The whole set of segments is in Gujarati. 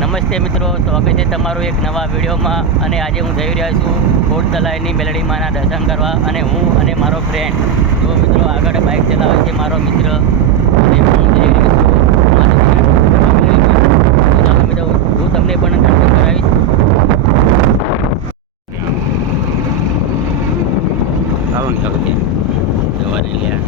નમસ્તે મિત્રો, સ્વાગત છે તમારું એક નવા વિડીયોમાં. અને આજે હું જઈ રહ્યો છું કોટતલાઈની મેલડી માના દર્શન કરવા, અને હું અને મારો ફ્રેન્ડ. તો મિત્રો આગળ બાઇક ચલાવે છે મારો મિત્ર, અને હું જઈ રહ્યો છું મિત્રો. હું તમને પણ દર્શન કરાવીશ. સારું નીકળું છે જવાની લ્યા.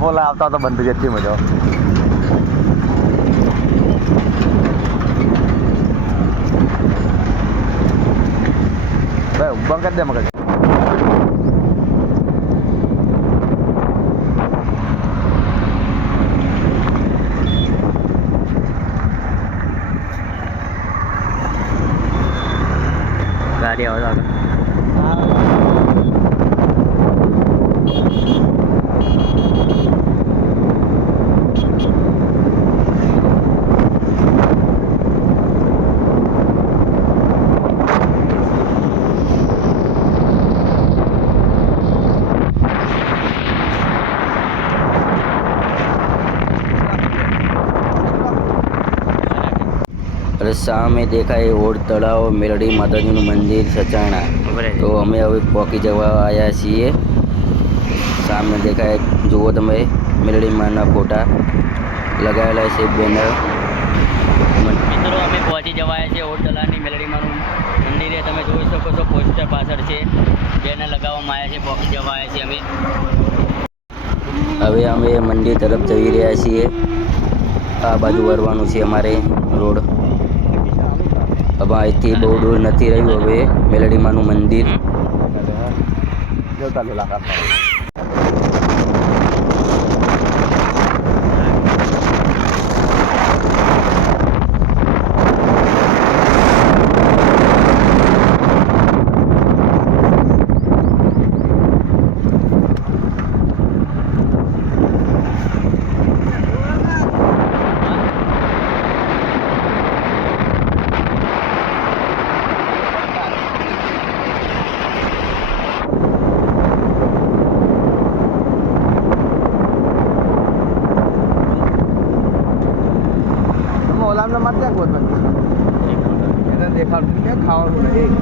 બોલા આવતા તો બંધ જતી મજા. ભાઈ ઉભા કરી દે મગજ. ગાડી આવે સામે દેખાય ઓડ તળાવ મેલડી માતાજીનું મંદિર સચાણા. તો અમે હવે પહોંચી જવા આવ્યા છીએ. સામે દેખાય જુઓ તમે મેલડી માના ફોટા લગાવેલા છે, બેનર. મિત્રો અમે પહોંચી જવાયા છે ઓડ તળાવની મેલડી માનું મંદિરે. તમે જોઈ શકો છો પોસ્ટર પાછળ છે, બેનર લગાવવામાં આવ્યા છે. પહોંચી જવાયા છે અમે. હવે અમે મંદિર તરફ જઈ રહ્યા છીએ. આ બાજુ વળવાનું છે અમારે રોડ. હવે અહીંથી બહુ દૂર નથી રહ્યું હવે મેલડી માનું મંદિર. ઓલામને માર ત્યાં ગોત એને દેખાડું ને ખાવાનું નહીં.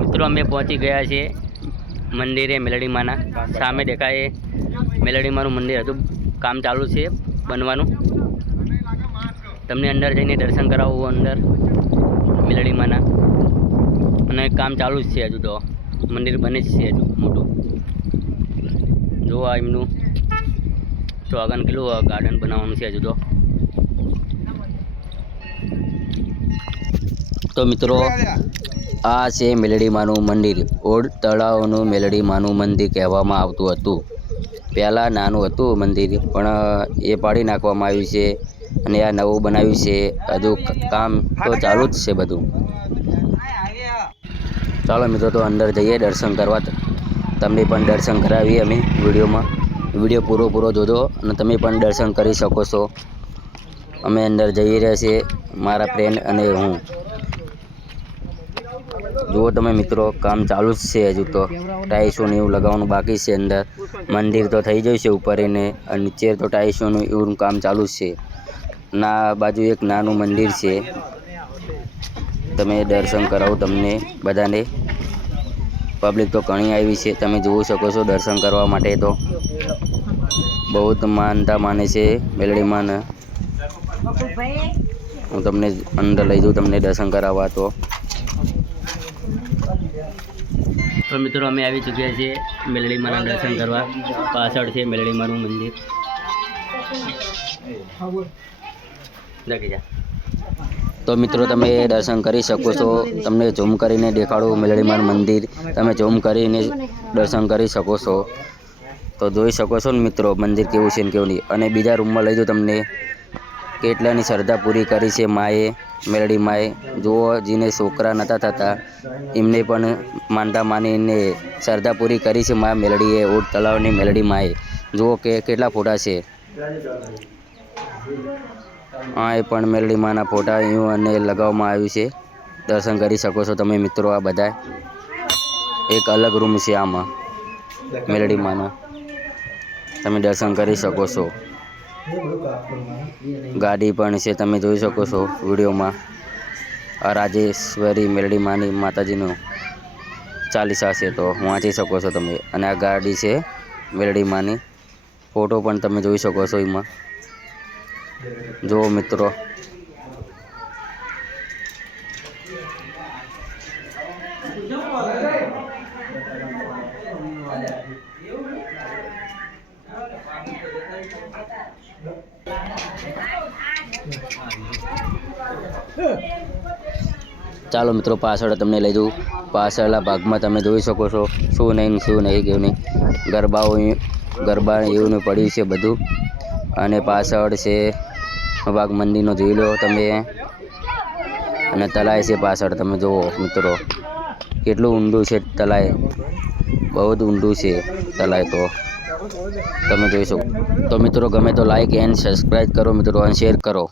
મિત્રો અમે પહોંચી ગયા છીએ મંદિરે મેલડી માના. સામે દેખાય મેલડી માનું મંદિર હતું, કામ ચાલુ છે બનવાનું. તમને અંદર જઈને દર્શન કરાવવું અંદર મેલડી માના. અને કામ ચાલુ જ છે હજુ. તો મંદિર બને જ છે હજુ મોટું. જો આ એમનું તો આગળ કેટલું ગાર્ડન બનાવવાનું છે હજુ. તો તો મિત્રો આ છે મેલડીમાનું મંદિર. ઓડ તળાવનું મેલડીમાનું મંદિર કહેવામાં આવતું હતું. પહેલાં નાનું હતું મંદિર, પણ એ પાડી નાખવામાં આવ્યું છે અને આ નવું બનાવ્યું છે. હજુ કામ તો ચાલુ જ છે બધું. ચાલો મિત્રો, તો અંદર જઈએ દર્શન કરવા. તમને પણ દર્શન કરાવીએ અમે વિડીયોમાં. વિડીયો પૂરો જોજો અને તમે પણ દર્શન કરી શકો છો. અમે અંદર જઈ રહ્યા છીએ, મારા ફ્રેન્ડ અને હું. જુઓ તમે મિત્રો, કામ ચાલુ જ છે. હજુ તો ટાઈલ્સોને એવું લગાવવાનું બાકી છે. અંદર મંદિર તો થઈ ગયું છે ઉપર એને, અને નીચે તો ટાઈલ્સોનું એવું કામ ચાલુ જ છે. ના બાજુ એક નાનું મંદિર છે. તમે દર્શન કરાવું તમને બધાને. પબ્લિક તો ઘણી આવી છે, તમે જોઈ શકો છો. દર્શન કરવા માટે તો બહુ માનતા માને છે મેલડીમાં. હું તમને અંદર લઈ જાઉં તમને દર્શન કરાવવા. તો મિત્રો, અમે આવી ચૂક્યા છીએ મેલડીમાના દર્શન કરવા. પાછળ છે મેલડીમાનું મંદિર. તો મિત્રો, તમે દર્શન કરી શકો છો. તમને ઝૂમ કરીને દેખાડું મેલડીમાનું મંદિર. તમે ઝૂમ કરીને દર્શન કરી શકો છો. તો જોઈ શકો છો ને મિત્રો, મંદિર કેવું છે ને કેવું નહીં. અને બીજા રૂમમાં લઈ જાઉં તમને. કેટલાની શ્રદ્ધા પૂરી કરી છે માએ, મેલડી માએ. જુઓ, જેને છોકરા નહોતા થતા એમને પણ માનતા માનીને શ્રદ્ધા પૂરી કરી છે મા મેલડીએ. ઓડ તળાવની મેલડી માએ. જુઓ કે કેટલા ફોટા છે. હા, એ પણ મેલડી માના ફોટા અહીં અને લગાવવામાં આવ્યું છે. દર્શન કરી શકો છો તમે મિત્રો. આ બધા એક અલગ રૂમ છે આમાં મેલડી માના. તમે દર્શન કરી શકો છો. ગાડી પણ છે, તમે જોઈ શકો છો વિડીયોમાં. આ રાજેશ્વરી મેલડી માની માતાજીનું ચાલીસા છે, તો વાંચી શકો છો તમે. અને આ ગાડી છે મેલડી માની. ફોટો પણ તમે જોઈ શકો છો એમાં. જુઓ મિત્રો, ચાલો મિત્રો, પાછળ તમને લઈ જાઉં. પાછળના ભાગમાં તમે જોઈ શકો છો શું નહીં કેવું નહીં. ગરબા એવું પડ્યું છે બધું. અને પાછળ છે ભાગ મંદિરનો જોઈ લો તમે. અને તલાય છે પાછળ. તમે જુઓ મિત્રો, કેટલું ઊંડું છે તલાય. બહુ જ ઊંડું છે તલાય. તો તમે જોઈ શકો. તો મિત્રો, ગમે તો લાઈક એન્ડ સબસ્ક્રાઈબ કરો મિત્રો, અને શેર કરો.